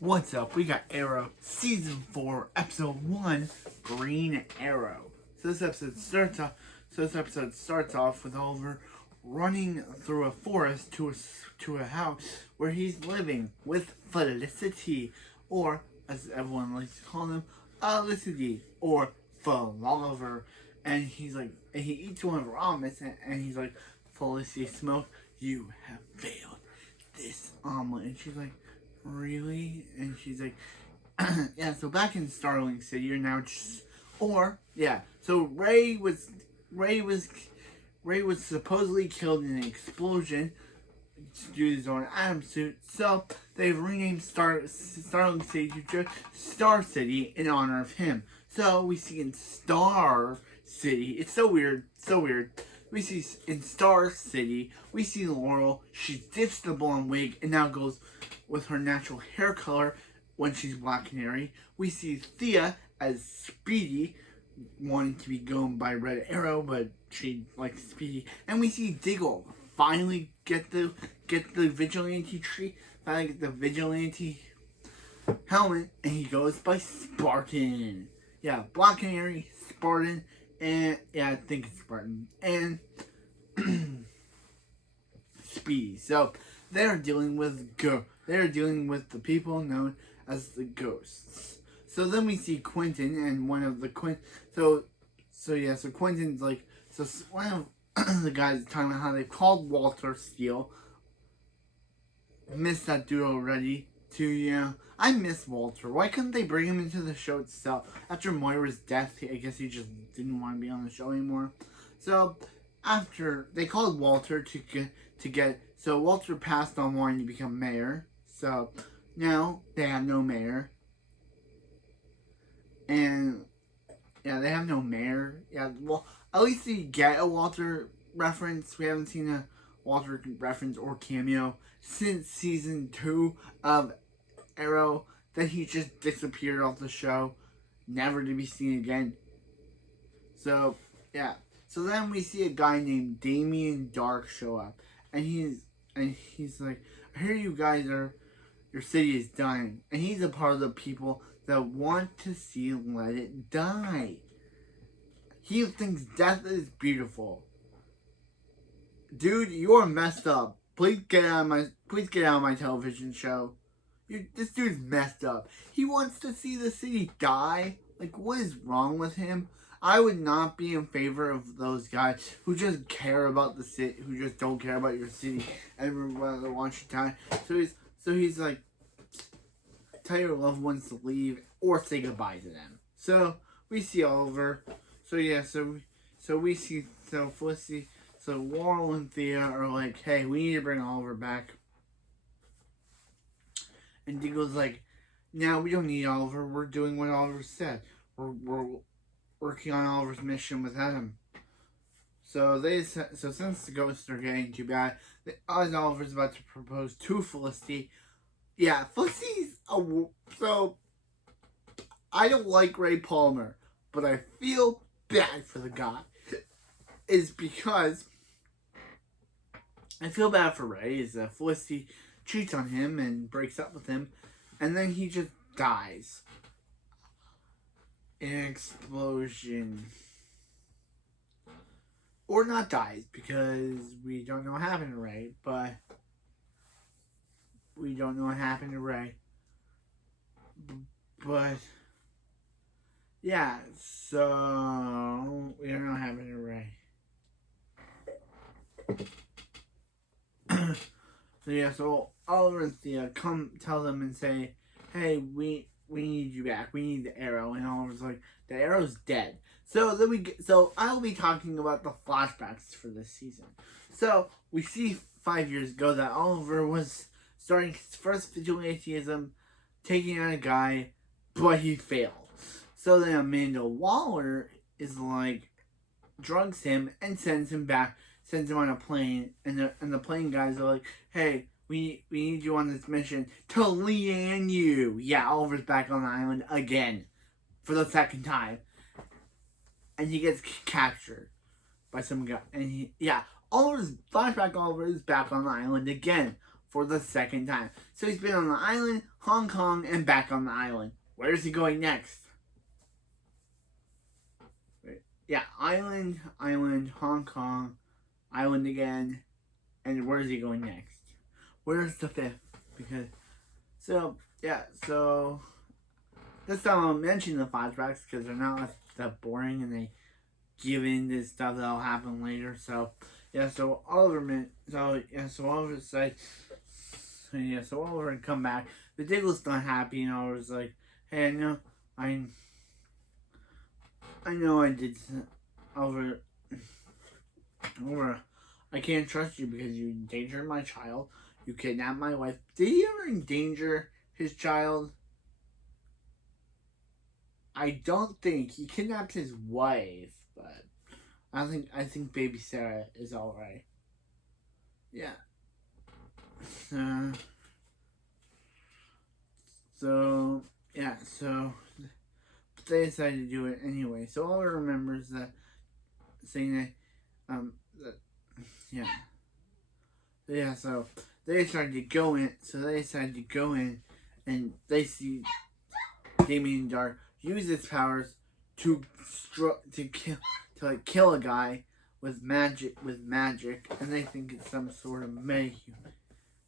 What's up? We got Arrow Season 4, Episode 1, Green Arrow. This episode starts off with Oliver running through a forest to a house where he's living with Felicity, or as everyone likes to call him, Felicity, or Oliver. And he eats one of her omelets, and he's like, Felicity Smoke, you have failed this omelet. And she's like, really? And she's like, yeah, so back in Starling City, you're now just, so Ray was supposedly killed in an explosion due to his own atom suit, so they've renamed Starling City to Star City in honor of him. So we see in Star City, it's so weird. We see in Star City, we see Laurel. She dips the blonde wig and now goes with her natural hair color when she's Black Canary. We see Thea as Speedy, wanting to be going by Red Arrow, but she likes Speedy. And we see Diggle finally get the vigilante tree, finally get the vigilante helmet, and he goes by Spartan. Yeah, Black Canary, Spartan, and I think it's Spartan, and Speedy. So they're dealing with the people known as the ghosts. So then we see Quentin, and one of the so Quentin's like, so one of the guys talking about how they called Walter Steele. Missed that dude already. I miss Walter. Why couldn't they bring him into the show itself? After Moira's death, I guess he just didn't want to be on the show anymore. So after they called Walter so Walter passed on wanting to become mayor. So now they have no mayor. And yeah, they have no mayor. Yeah, well, at least you get a Walter reference. We haven't seen a Walter reference or cameo since season 2 of Arrow, that he just disappeared off the show, never to be seen again. So yeah. So then we see a guy named Damien Dark show up, and he's like, I hear you guys your city is dying, and he's a part of the people that want to see Let It Die. He thinks death is beautiful. Dude, you're messed up. Please get out of my television show. This dude's messed up. He wants to see the city die. Like, what is wrong with him? I would not be in favor of those guys who just care about the city, who just don't care about your city and rather want you to die. So he's like, tell your loved ones to leave or say goodbye to them. So we see Oliver. So yeah, so we see Felicity. So Laurel and Thea are like, hey, we need to bring Oliver back. And Diggle's like, no, we don't need Oliver. We're doing what Oliver said. We're working on Oliver's mission without him. So since the ghosts are getting too bad, Oliver's about to propose to Felicity. Yeah, Felicity's so I don't like Ray Palmer, but I feel bad for the guy. Is because I feel bad for Ray. Is that Felicity cheats on him and breaks up with him, and then he just dies in an explosion. Or not dies, because we don't know what happened to Ray, but we don't know what happened to Ray. But yeah, so we don't know what happened to Ray. So Oliver and Thea come tell them and say, hey, we need you back. We need the Arrow. And Oliver's like, the Arrow's dead. So I'll be talking about the flashbacks for this season. So we see 5 years ago that Oliver was starting his first vigilantism, taking out a guy, but he failed. So then Amanda Waller is like, drugs him and sends him on a plane, and the plane guys are like, hey, we need you on this mission to Leanne you. Yeah, Oliver's back on the island again for the second time. And he gets captured by some guy. And Oliver is back on the island again for the second time. So he's been on the island, Hong Kong, and back on the island. Where's he going next? Yeah, island, Hong Kong, island again, and where's he going next? Where's the fifth? Because, so, yeah, so, this time I'll mention the flashbacks because they're not that boring and they give in this stuff that'll happen later. So, yeah, so Oliver, Oliver's like, so Oliver had come back. The Diggle's not happy, and Oliver's like, hey, I know I did, Oliver, I can't trust you because you endangered my child. You kidnapped my wife. Did he ever endanger his child? I don't think. He kidnapped his wife, but I think baby Sarah is alright. Yeah. So yeah, so they decided to do it anyway. So all I remembers that saying that yeah, so they decided to go in. So they decided to go in, and they see Damien Dark use his powers to kill a guy with magic, and they think it's some sort of meta-human.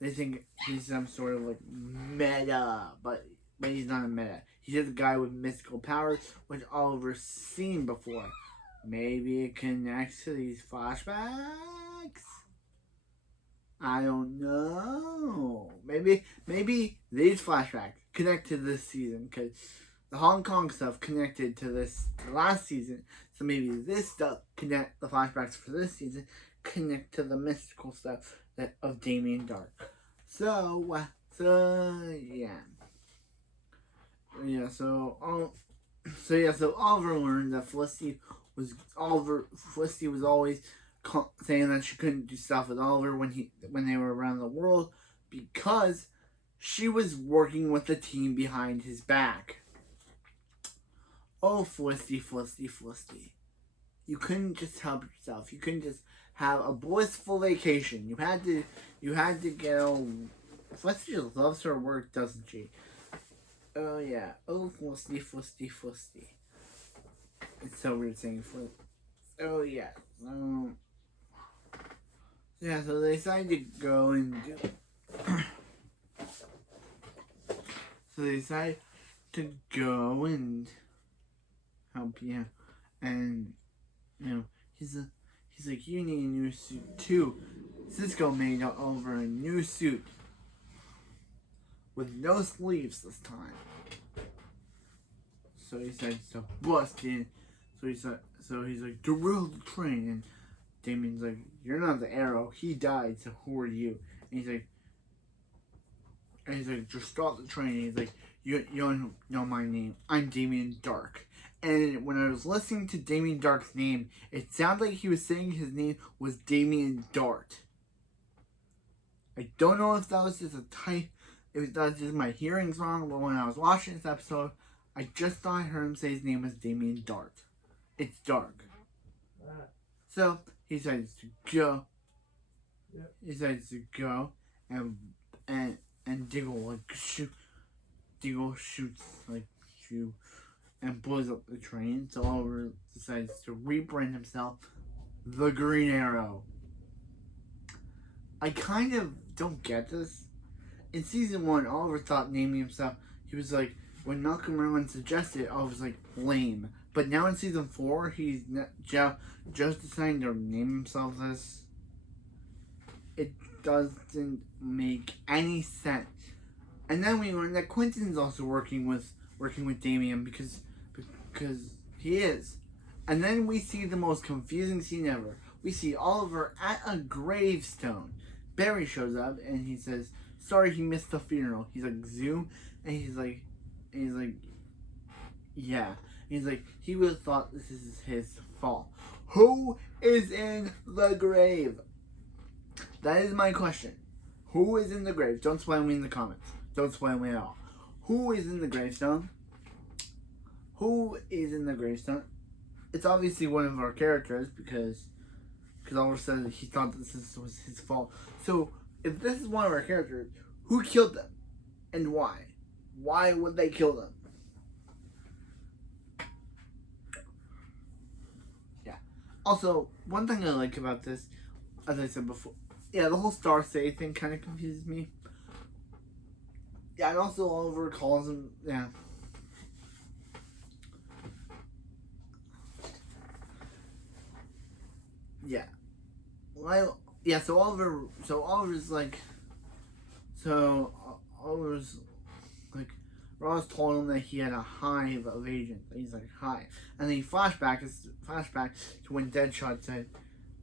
They think he's some sort of like meta, but he's not a meta. He's just a guy with mystical powers, which Oliver's seen before. Maybe it connects to these flashbacks. I don't know. Maybe these flashbacks connect to this season because the Hong Kong stuff connected to this last season. So maybe this stuff the flashbacks for this season connect to the mystical stuff of Damien Dark. So yeah. So Oliver learned that Felicity was always saying that she couldn't do stuff with Oliver when they were around the world because she was working with the team behind his back. Oh, Felicity. You couldn't just help yourself. You couldn't just have a blissful vacation. You had to go. Felicity just loves her work, doesn't she? Oh yeah. Oh, Felicity. It's so weird saying Felicity. Oh yeah. So they decided to go and do. So they decided to go and help and he's like, you need a new suit too. Cisco made over a new suit with no sleeves this time. So he decides to bust in. So he's like, derail the train, and Damien's like, you're not the Arrow. He died, so who are you? And he's like, just stop the train. And he's like, you don't know my name. I'm Damien Dark. And when I was listening to Damien Dark's name, it sounded like he was saying his name was Damien Dart. I don't know if that was just if that was just my hearing's wrong, but when I was watching this episode, I just thought I heard him say his name was Damien Dart. It's Dark. So he decides to go. Yep. He decides to go and Diggle shoots you and blows up the train. So Oliver decides to rebrand himself the Green Arrow. I kind of don't get this. In season 1, Oliver thought naming himself, he was like, when Malcolm Merlin suggested, Oliver's like, lame. But now in season 4, he's just deciding to name himself this. It doesn't make any sense. And then we learn that Quentin's also working with Damien because he is. And then we see the most confusing scene ever. We see Oliver at a gravestone. Barry shows up and he says, sorry he missed the funeral. He's like, zoom, and he's like, yeah. He's like, he would have thought this is his fault. Who is in the grave? That is my question. Who is in the grave? Don't spoil me in the comments. Don't spoil me at all. Who is in the gravestone? Who is in the gravestone? It's obviously one of our characters because Oliver said that he thought this was his fault. So if this is one of our characters, who killed them and why? Why would they kill them? Yeah. Also, one thing I like about this, as I said before, yeah, the whole Star City thing kind of confuses me. Yeah, and also Oliver calls him, yeah. Yeah. Well, yeah, so Oliver's like, Oliver's like, Ross told him that he had a hive of agents. He's like, hi. And then flashback to when Deadshot said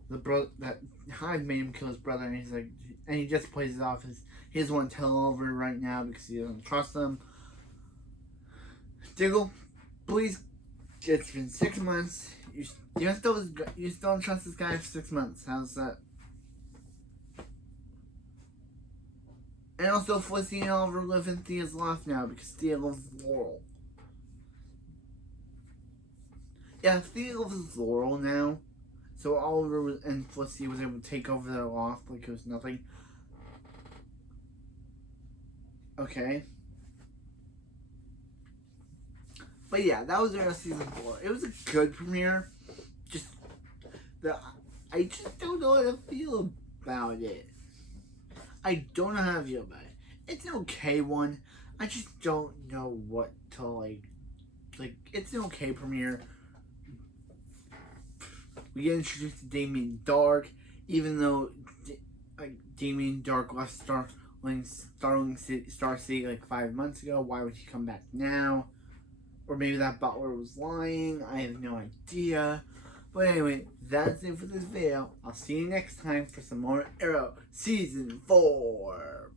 that hive made him kill his brother, and he's like, and he just plays it off as he doesn't want to tell Oliver right now because he doesn't trust him. Diggle, please, it's been 6 months. You still don't trust this guy for 6 months. How's that? And also, Felicity and Oliver live in Thea's loft now because Thea loves Laurel. Yeah, Thea loves Laurel now. So Oliver and Felicity was able to take over their loft like it was nothing. Okay. But yeah, that was the end of season 4. It was a good premiere. I just don't know how to feel about it. I don't know how to feel about it. It's an okay one. I just don't know what to like. Like, it's an okay premiere. We get introduced to Damien Dark, even though Damien Dark left Star City like 5 months ago. Why would he come back now? Or maybe that butler was lying. I have no idea. But anyway, that's it for this video. I'll see you next time for some more Arrow Season 4.